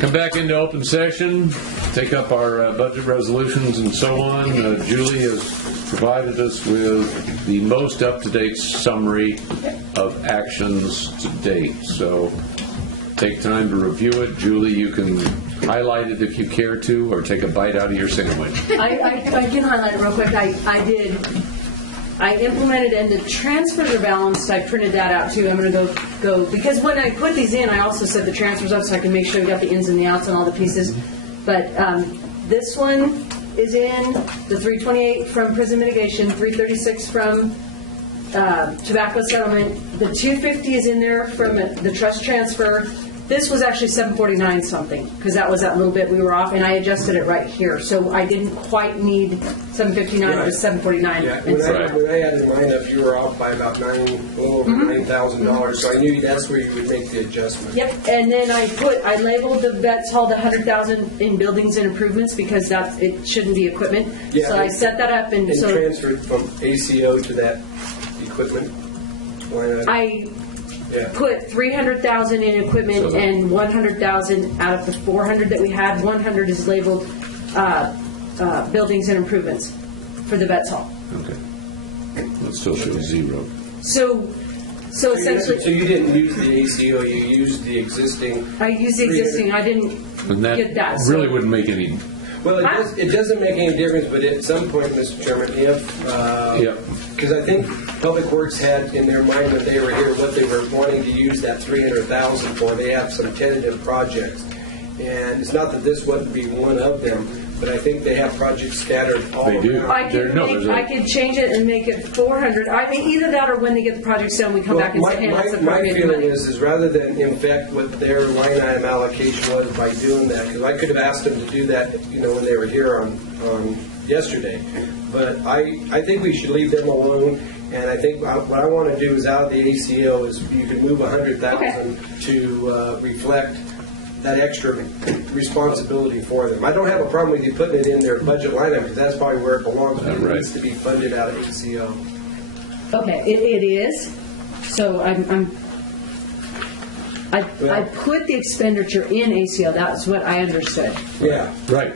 Come back into open session, take up our budget resolutions and so on. Julie has provided us with the most up-to-date summary of actions to date. So take time to review it. Julie, you can highlight it if you care to, or take a bite out of your sandwich. I can highlight it real quick. I implemented, and the transfers are balanced. I printed that out too. I'm going to go because when I put these in, I also set the transfers up so I can make sure we got the ins and the outs and all the pieces. But this one is in the 328 from prison mitigation, 336 from tobacco settlement. The 250 is in there from the trust transfer. This was actually 749 something because that was that little bit we were off, and I adjusted it right here. So I didn't quite need 759; it was 749. Yeah, when I added mine up, you were off by about a little over $9,000. So I knew that's where you would make the adjustment. Yep, and then I labeled the vets hall the 100,000 in buildings and improvements because it shouldn't be equipment. Yeah, so I set that up and so transferred from ACO to that equipment. Put 300,000 in equipment and 100,000 out of the 400 that we had. 100 is labeled buildings and improvements for the vets hall. Okay. That still shows zero. So essentially, so you didn't use the ACO. You used the existing. I used the existing. I didn't get that. Really wouldn't make any. Well, it doesn't make any difference, but at some point, Mr. Chairman, because I think Public Works had in their mind when they were here what they were wanting to use that 300,000 for. They have some tentative projects, and it's not that this wouldn't be one of them, but I think they have projects scattered all They do. I could change it and make it 400. I think either that or when they get the projects done, we come back and say, hey, that's my feeling money. is rather than infect what their line item allocation was by doing that, because I could have asked them to do that, when they were here on yesterday. But I think we should leave them alone. And I think what I want to do is out of the ACO is you can move 100,000 to reflect that extra responsibility for them. I don't have a problem with you putting it in their budget line item because that's probably where it belongs. But it needs to be funded out of ACO. Okay, it is. So I put the expenditure in ACO. That's what I understood. Yeah. Right.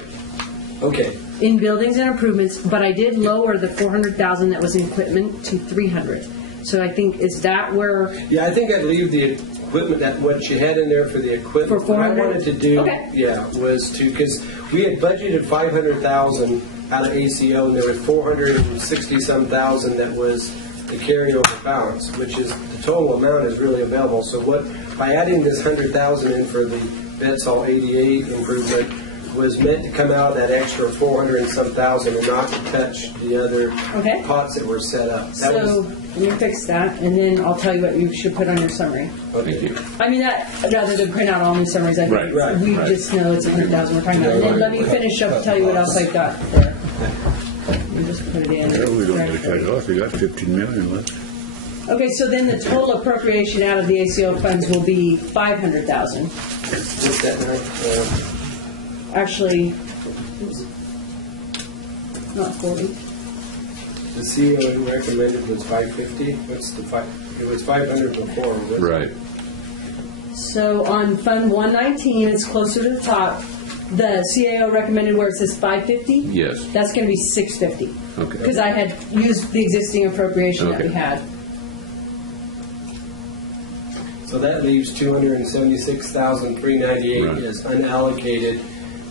Okay. In buildings and improvements, but I did lower the 400,000 that was in equipment to 300. So I think is that where? Yeah, I think I'd leave the equipment that what you had in there for the equipment. For 400? What I wanted to do, was to because we had budgeted 500,000 out of ACO, and there was 460-some thousand that was the carryover balance, which is the total amount is really available. So by adding this 100,000 in for the Vets Hall 88 improvement was meant to come out of that extra 400 and some thousand and not to touch the other pots that were set up. Let me fix that, and then I'll tell you what you should put on your summary. Okay. Thank you. I mean, that rather than print out all new summaries, I think we just know it's 100,000 we're talking about. And then let me finish up, tell you what else I've got there. Let me just put it in. Yeah, we don't need to cut it off. We got 15 million left. Okay, so then the total appropriation out of the ACO funds will be 500,000. What's that now? Actually, not 40. The CEO recommended was 550. What's the five? It was 500 before. Right. So on Fund 119, it's closer to the top. The CAO recommended where it says 550. Yes. That's going to be 650. Okay. Because I had used the existing appropriation that we had. So that leaves 276,398 is unallocated,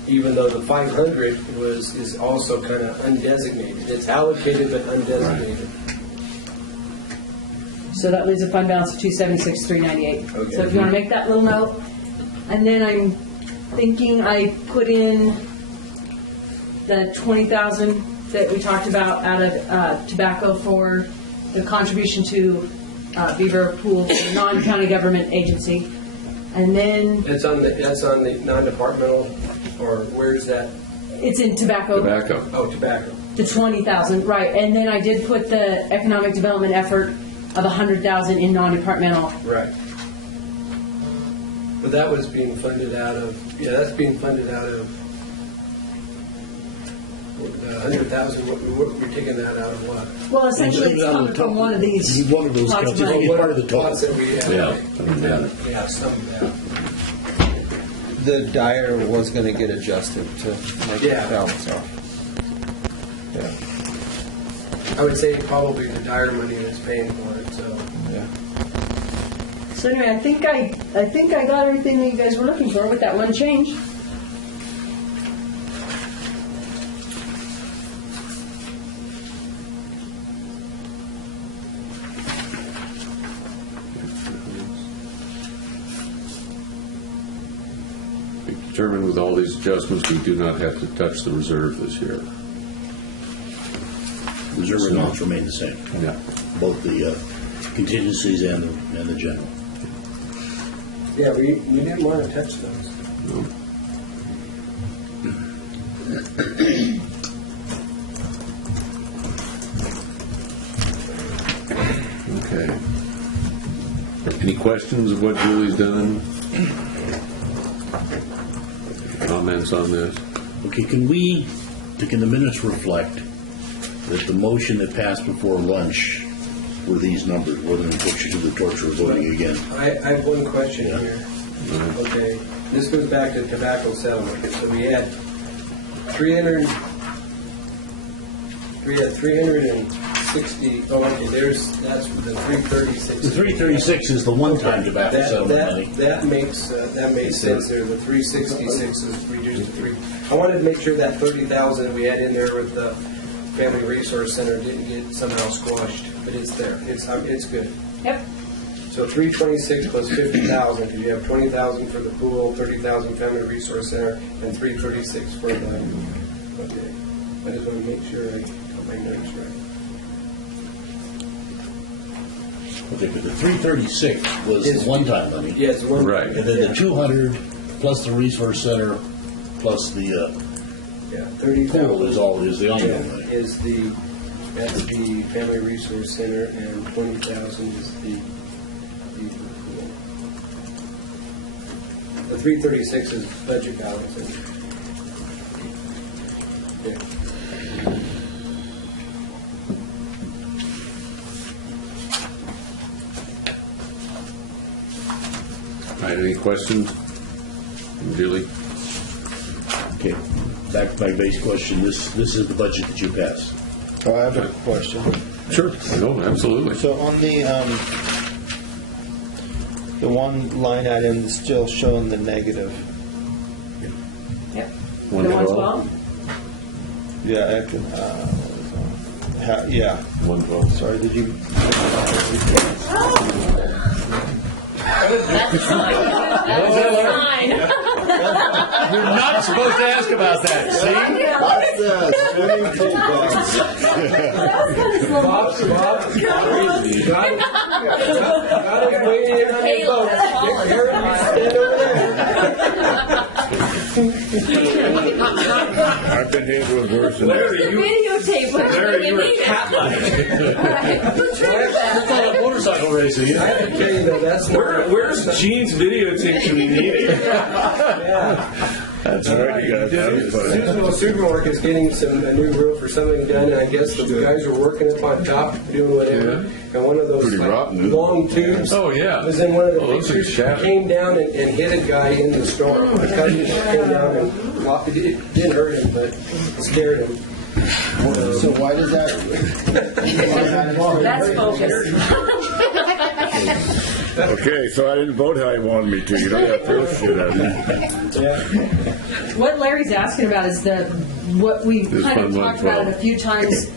even though the 500 is also kind of undesignated. It's allocated but undesignated. So that leaves a fund balance of 276,398. Okay. So if you want to make that little note, and then I'm thinking I put in the 20,000 that we talked about out of tobacco for the contribution to Beaver Pool, non-county government agency, and then That's on the non-departmental, or where's that? it's in tobacco. Oh, tobacco. The 20,000, right? And then I did put the economic development effort of 100,000 in non-departmental. Right. But that was being funded out of. Yeah, that's being funded out of 100,000. We're taking that out of what? Well, essentially, it's coming from one of these. One of those pots accounts. of money. What are the pots that we have? Yeah. Yeah, some of that. the Dyer was going to get adjusted to make Yeah. it balance off. Yeah, I would say probably the Dyer money that's paying for it, so. yeah. So anyway, I think I got everything that you guys were looking for with that one change. We determined with all these adjustments, we do not have to touch the reserve this year. Reserve amounts remain the same, Yeah. both the contingencies and the general. Yeah, we didn't want to touch those. No. Okay. Any questions of what Julie's done? Comments on this? Okay, can the minutes reflect that the motion that passed before lunch were these numbers, rather than put you to the torture of voting again? I have one question Yeah. here. Okay, this goes back to tobacco settlement. So we had 360, oh, okay, that's the 336. The 336 is the one-time tobacco settlement money. That makes sense there. The 366 is reduced to 3. I wanted to make sure that 30,000 that we had in there with the Family Resource Center didn't get somehow squashed, but it's there. It's good. Yep. So 326 plus 50,000, because you have 20,000 for the pool, 30,000 Family Resource Center, and 336 for the. Okay, I just want to make sure I got my notes right. Okay, but the 336 was the one-time money. Yes, one. Right. And then the 200 plus the resource center plus the Yeah, pool 30,000 is the ongoing money. is that's the Family Resource Center, and 20,000 is the pool. The 336 is budget balance. Yeah. All right, any questions? Julie? Okay, back to my base question. This is the budget that you passed. Oh, I have a question. Sure. No, absolutely. So on the one line item that's still showing the negative. Yep. One The twelve? 112? Yeah, I can. Yeah. 112. Sorry, did you? That's fine. You're not supposed to ask about that, see? What's this? Swimming pool bugs. Bob, got it waiting in on your boat. Here, stand over I've been hit with worse than that. Videotape. Larry, you were cat-like. It's not a motorcycle racing. there. I have to tell you though, that's not. Where's Gene's videotape when you need it? That's right, you guys. That was funny. Susanville Supermarket is getting a new roof or something done, and I guess the guys were working up on top, doing whatever, and one of those Pretty like, rotten, isn't it? long tubes Oh, yeah. was in one of the Oh, those are pictures, shattered. came down and hit a guy in the storm. The guy just came down and it didn't hurt him, but it scared him. So why does that? That's focus. Okay, so I didn't vote how you wanted me to. You don't have to throw shit at me. Yeah. What Larry's asking about is what we This kind of Fund talked about it 112. a few times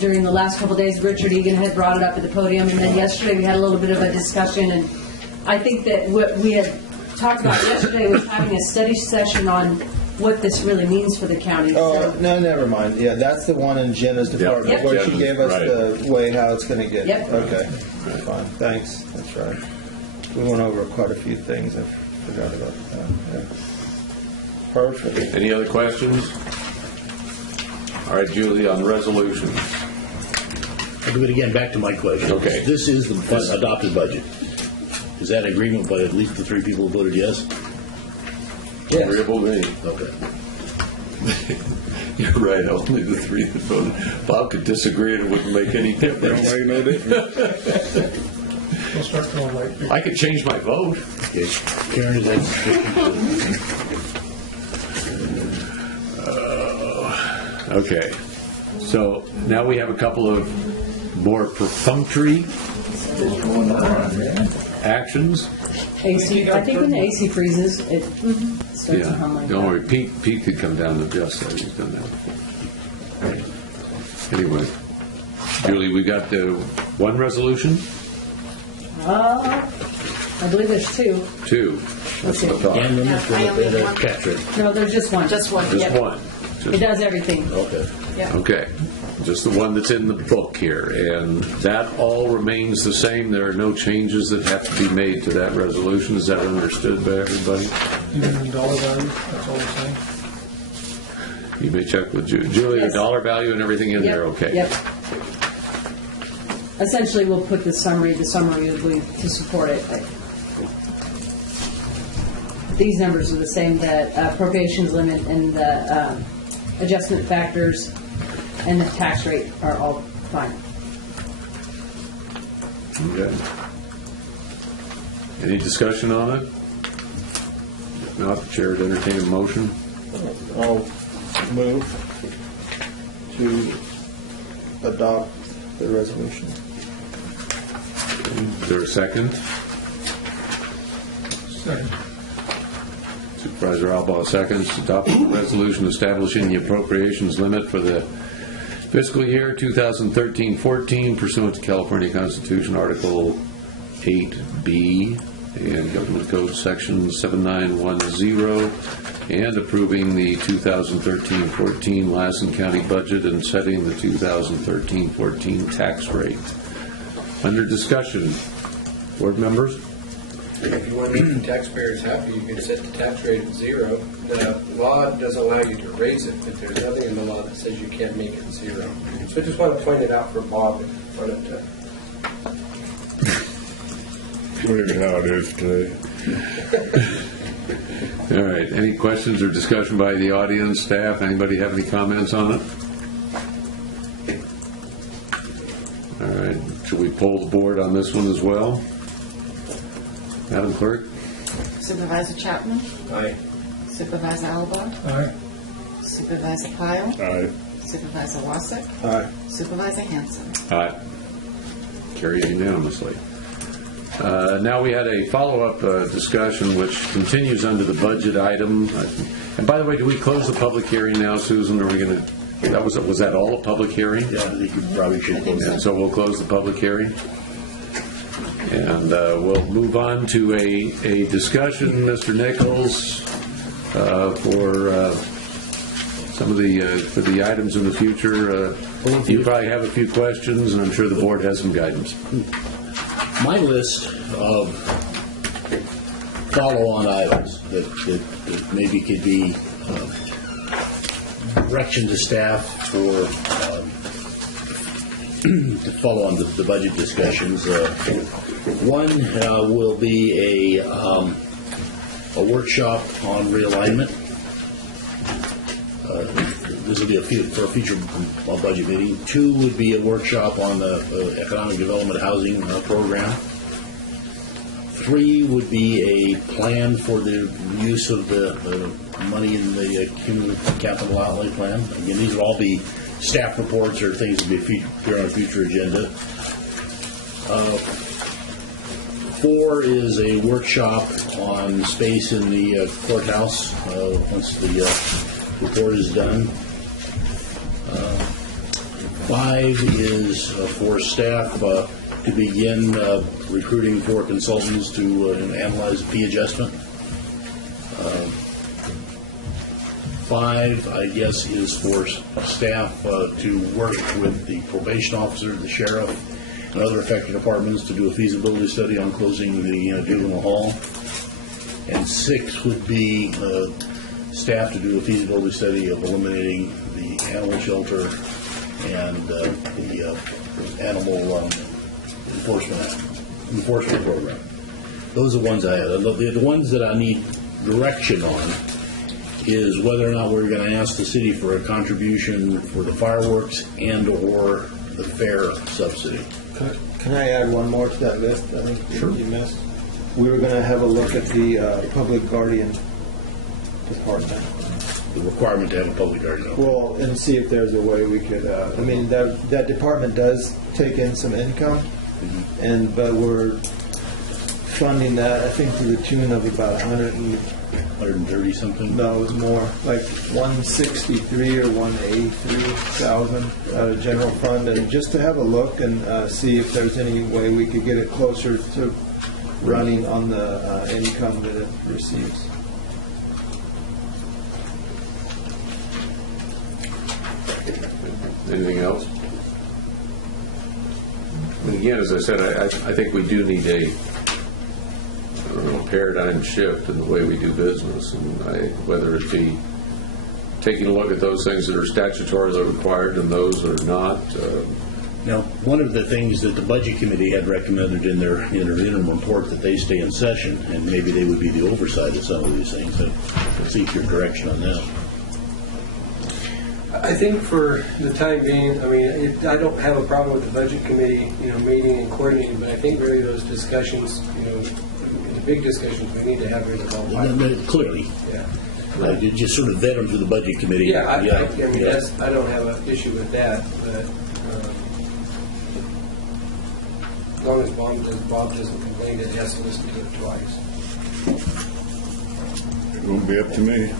during the last couple of days. Richard Egan had brought it up at the podium, and then yesterday we had a little bit of a discussion. And I think that what we had talked about yesterday was having a study session on what this really means for the county. Oh, So- no, never mind. Yeah, that's the one in Jenna's department Yep. where she Jenna's, gave us right. the way how it's going to get. Yep. Okay, fine. Thanks. That's right. We went over quite a few things. I forgot about that. Yeah. Perfect. Any other questions? All right, Julie, on resolution. I'll do it again, back to my question. Okay. This is the adopted budget. Is that agreement by at least the three people who voted yes? Yes. Agreeable to me. Okay. You're right, only the three that voted. Bob could disagree and it wouldn't make any Don't difference. make no difference. She'll start going late. I could change my vote. Okay. Karen, is that sufficient? Okay. So now we have a couple of more perfunctory actions. AC, I think when the AC freezes, it starts to hum Yeah. like Don't that. worry, Pete could come down and adjust that. He's done that before. Anyway, Julie, we got one resolution? I believe there's two. Two. That's what I thought. And then it's I only going have to one. catch it. No, there's just one. Just one. Just Yep. one. It does everything. Okay. Okay, just the one that's in the book here, and that all remains the same. There are no changes that have to be made to that resolution. Is that understood by everybody? Even in dollar value, that's all the same. You may check with Julie, the Yes. dollar value and everything in there, okay? Yep. Essentially, we'll put the summary will be to support it. These numbers are the same, the appropriations limit and the adjustment factors and the tax rate are all fine. Okay. Any discussion on it? If not, the chair would entertain a motion. I'll move to adopt the resolution. Is there a second? Second. Supervisor Alba seconds. Adopting the resolution establishing the appropriations limit for the fiscal year 2013-14 pursuant to California Constitution Article 8B and Government Code Section 7910, and approving the 2013-14 Lassen County budget and setting the 2013-14 tax rate. Under discussion, board members? If you want to make the taxpayers happy, you can set the tax rate at 0. The law doesn't allow you to raise it, but there's nothing in the law that says you can't make it 0. So I just want to point it out for Bob in front of Whatever how it is today. All right, any questions or discussion by the audience, staff? Anybody have any comments on it? All right, should we poll the board on this one as well? Madam Clerk? Supervisor Chapman? Aye. Supervisor Alba? Aye. Supervisor Kyle? Aye. Supervisor Wasik? Aye. Supervisor Hanson? Aye. Carried unanimously. Now we had a follow-up discussion which continues under the budget item. And by the way, do we close the public hearing now, Susan? Or are we going to, was that all a public hearing? Yeah, I think you probably should close And that. so we'll close the public hearing. And we'll move on to a discussion, Mr. Nichols, for some of for the items in the future. You probably have a few questions, and I'm sure the board has some guidance. My list of follow-on items that maybe could be direction to staff for to follow on the budget discussions. One will be a workshop on realignment. This will be for a future budget meeting. Two would be a workshop on the economic development housing program. Three would be a plan for the use of the money in the cumulative capital outlay plan. Again, these will all be staff reports or things that will appear on a future agenda. Four is a workshop on space in the courthouse once the report is done. Five is for staff to begin recruiting for consultants to analyze the fee adjustment. Five, I guess, is for staff to work with the probation officer, the sheriff, and other affected departments to do a feasibility study on closing the juvenile hall. And six would be staff to do a feasibility study of eliminating the animal shelter and the animal enforcement program. Those are the ones the ones that I need direction on is whether or not we're going to ask the city for a contribution for the fireworks and or the fair subsidy. Can I add one more to that list? I think you missed. We were going to have a look at the public guardian department. The requirement to have a public guardian. Well, and see if there's a way we could. I mean, that department does take in some income, but we're funding that. I think to the tune of about 130 something. No, it was more like 163 or 183,000 out of general fund, and just to have a look and see if there's any way we could get it closer to running on the income that it receives. Anything else? And again, as I said, I think we do need a paradigm shift in the way we do business, and whether it be taking a look at those things that are statutorily required and those that are not. Now, one of the things that the Budget Committee had recommended in their interim report that they stay in session, and maybe they would be the oversight of some of these things. So I'll seek your direction on that. I think for the time being, I mean, I don't have a problem with the budget committee, meeting and coordinating, but I think really those discussions, the big discussions we need to have with all five. Clearly. Yeah. You just sort of vet them to the Budget Committee. Yeah, I mean, I don't have an issue with that, but as long as Bob doesn't complain that he has to listen to it twice. It won't be up to me.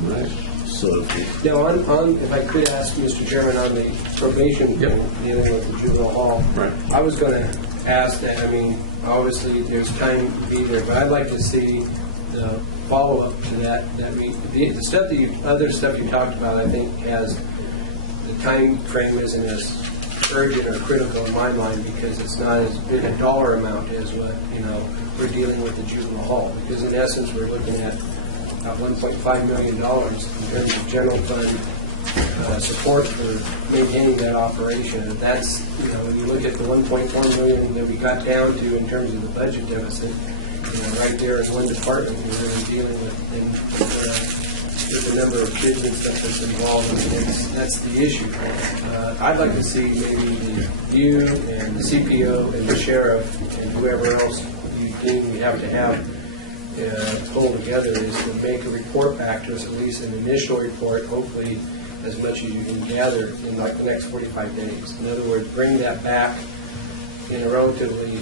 Right. So, Now, on if I could ask Mr. Chairman on the probation Yep. thing, dealing with the juvenile hall, Right. I was going to ask that. I mean, obviously there's time to be there, but I'd like to see the follow up to that. The stuff other stuff you talked about, I think, has the time frame isn't as urgent or critical in my mind because it's not as big a dollar amount as what we're dealing with the juvenile hall. Because in essence, we're looking at $1.5 million in terms of general fund support for maintaining that operation. And that's, when you look at the $1.1 million that we got down to in terms of the budget deficit, right there in one department, we're really dealing with the number of kids and stuff that's involved. And that's the issue. I'd like to see maybe you and the CPO and the sheriff and whoever else you deem we have to have pull together is to make a report back to us, at least an initial report, hopefully as much as you can gather in like the next 45 days. In other words, bring that back in a relatively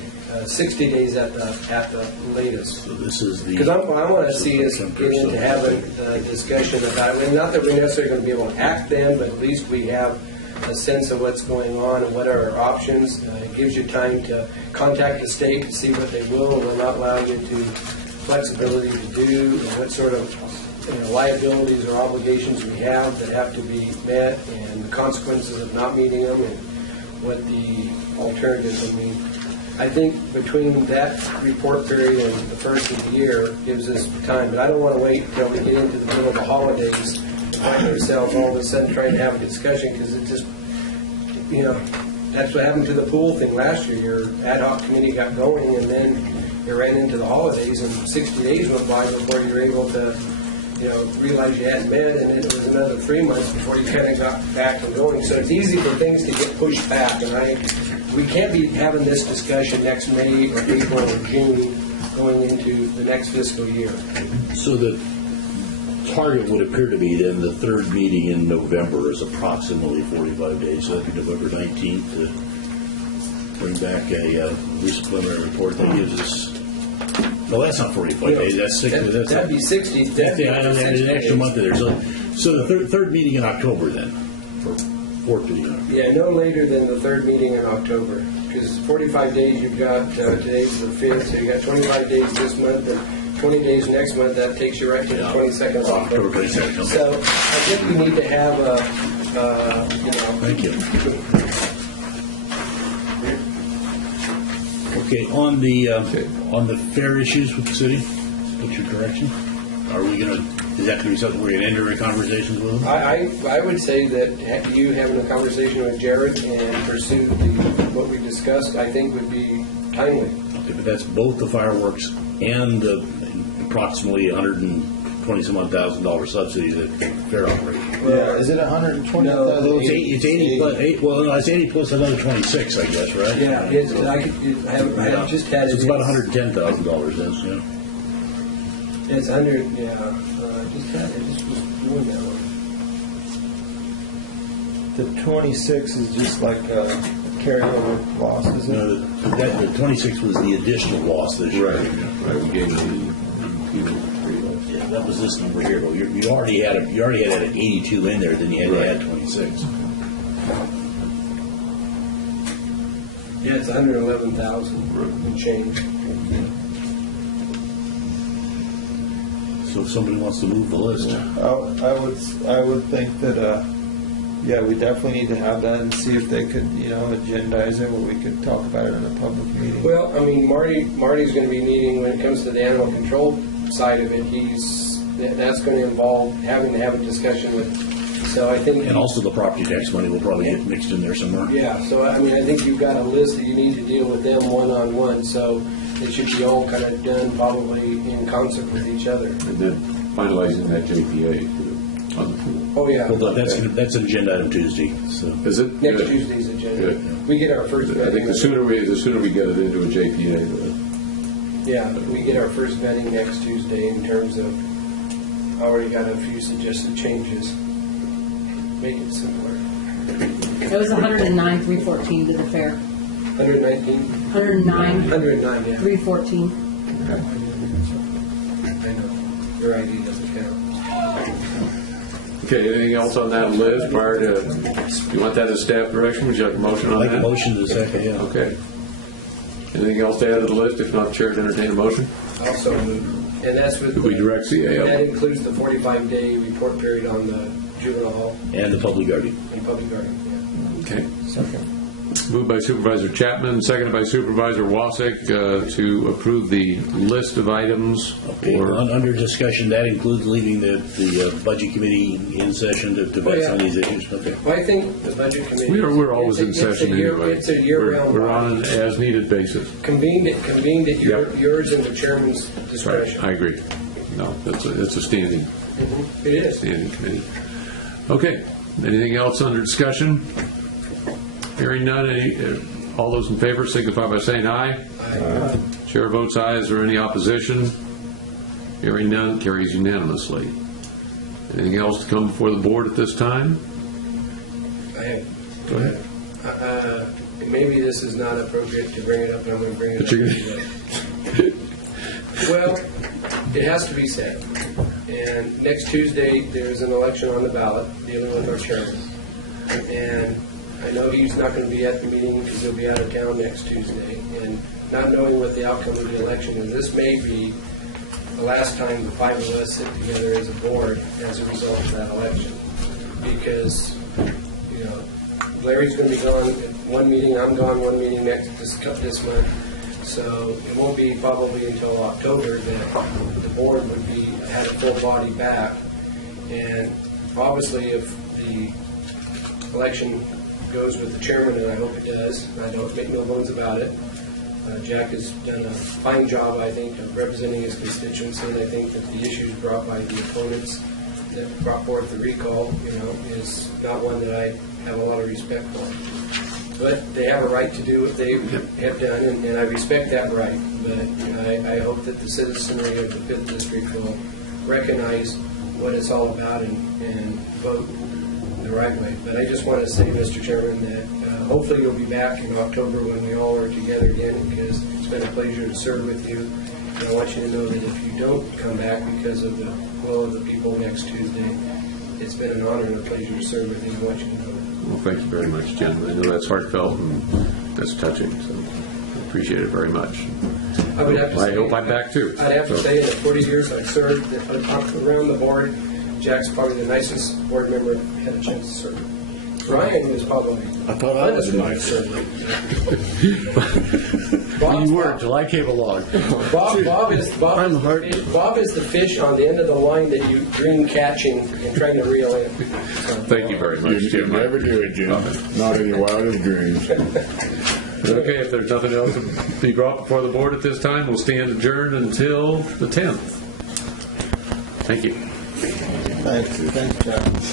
60 days at the latest. so this is the... Because I want to see us get into having a discussion about it. And not that we're necessarily going to be able to act then, but at least we have a sense of what's going on and what are our options. It gives you time to contact the state to see what they will and will not allow you to flexibility to do, and what sort of liabilities or obligations we have that have to be met, and the consequences of not meeting them, and what the alternatives. I mean, I think between that report period and the first of the year gives us time, but I don't want to wait until we get into the middle of the holidays and find ourselves all of a sudden trying to have a discussion, because it just, that's what happened to the pool thing last year. Your ad hoc committee got going, and then you ran into the holidays, and 60 days went by before you were able to, realize you hadn't met, and then it was another 3 months before you kind of got back and going. So it's easy for things to get pushed back, and we can't be having this discussion next May or April or June going into the next fiscal year. So the target would appear to be then the third meeting in November is approximately 45 days, so that'd be November 19th to bring back a recent preliminary report that gives us. No, that's not 45 days. That's 60. That'd be 60. That's an extra month there. So the third meeting in October then, for 14. Yeah, no later than the third meeting in October, because 45 days you've got, today's the 5th, so you got 25 days this month and 20 days next month. That takes you right to the 22nd of October October. 22nd. So I think we need to have a, Thank you. Okay, on the fair issues with the city, what's your direction? Are we going to, is that going to be something we're going to enter into conversations with them? I would say that you having a conversation with Jared and pursue what we discussed, I think would be timely. Okay, but that's both the fireworks and the approximately $120,000 $20,000 subsidy that fair operation. Yeah, is it 120? No, It's 80 plus, well, no, it's 80 plus another 26, I guess, right? Yeah, I just had it. It's about $110,000 then, yeah. It's 100, yeah. I just was doing that one. The 26 is just like a carryover loss, isn't it? No, the 26 was the additional loss this year. Right, we gave you the, Yeah, that was this number here, but you already had an 82 in there, then you had to add 26. Yeah, it's 111,000 and change. So if somebody wants to move the list. I would think that, yeah, we definitely need to have that and see if they could, agendize it where we could talk about it in a public meeting. Well, I mean, Marty's going to be needing, when it comes to the animal control side of it, that's going to involve having to have a discussion with, so I think. And also the property tax money will probably get mixed in there somewhere. Yeah, so I mean, I think you've got a list that you need to deal with them one-on-one, so it should be all kind of done probably in concert with each other. and then finalizing that JPA on the pool. Oh, yeah. Well, that's an agenda item Tuesday, so. Is it? Next Good. Tuesday's agenda. Good. We get our first I vetting. think the sooner we get it into a JPA, Yeah, we get our first vetting next Tuesday in terms of, I already got a few suggested changes. Make it simpler. It was 109,314 to the fair. 119? 109, 109, yeah. 314. I know. Your ID doesn't count. Okay, anything else on that list prior to, you want that as staff direction? Would you like a motion on Like a that? motion to the second, yeah. Okay. Anything else to add to the list? If not, Chair to entertain a motion. Also moved. And that's with. Do we direct CAO? That includes the 45-day report period on the juvenile hall And the public guardian. and public guardian. Yeah. Okay. Second. Moved by Supervisor Chapman, seconded by Supervisor Wasik to approve the list of items for. Under discussion, that includes leaving the budget committee in session to vet some of these issues. Okay. Well, I think the budget committee. We're always in it's a session year- anyway. It's a year-round. We're on body. an as-needed basis. Convened at Yep. yours and the chairman's Right, discretion. I agree. No, it's a standing It is. committee. Okay, anything else under discussion? Hearing none, all those in favor signify by saying aye. Chair votes aye. Is there any opposition? Hearing none, carries unanimously. Anything else to come before the board at this time? I have. Go ahead. Maybe this is not appropriate to bring it up, and I'm going to bring it But up. you're anyway. Well, it has to be said. And next Tuesday, there's an election on the ballot dealing with our chairman. And I know he's not going to be at the meeting because he'll be out of town next Tuesday. And not knowing what the outcome of the election is, this may be the last time the five of us sit together as a board as a result of that election. Because, Larry's going to be gone at one meeting, I'm gone one meeting this month. So it won't be probably until October that the board would had a full body back. And obviously, if the election goes with the chairman, and I hope it does, I don't make no bones about it. Jack has done a fine job, I think, of representing his constituents, and I think that the issues brought by the opponents that brought forth the recall, is not one that I have a lot of respect for. But they have a right to do what they have done, and I respect that right. But I hope that the citizenry of the 5th District will recognize what it's all about and vote the right way. But I just want to say, Mr. Chairman, that hopefully you'll be back in October when we all are together again, because it's been a pleasure to serve with you. And I want you to know that if you don't come back because of the will of the people next Tuesday, it's been an honor and a pleasure to serve with you. I want you to know that. Well, thank you very much, gentlemen. I know that's heartfelt and that's touching, so I appreciate it very much. I would have to say, I hope I'm back too. I'd have to say in the 40 years I've served around the board, Jack's probably the nicest board member I've had a chance to serve. Ryan was probably. I thought I was nice. You were until I came along. Bob is the fish on the end of the line that you dream catching and trying to reel in. Thank you very much, You Jim. never do it, Jim. Not in your wildest dreams. Okay, if there's nothing else to be brought before the board at this time, we'll stand adjourned until the 10th. Thank you. Thanks, Chuck.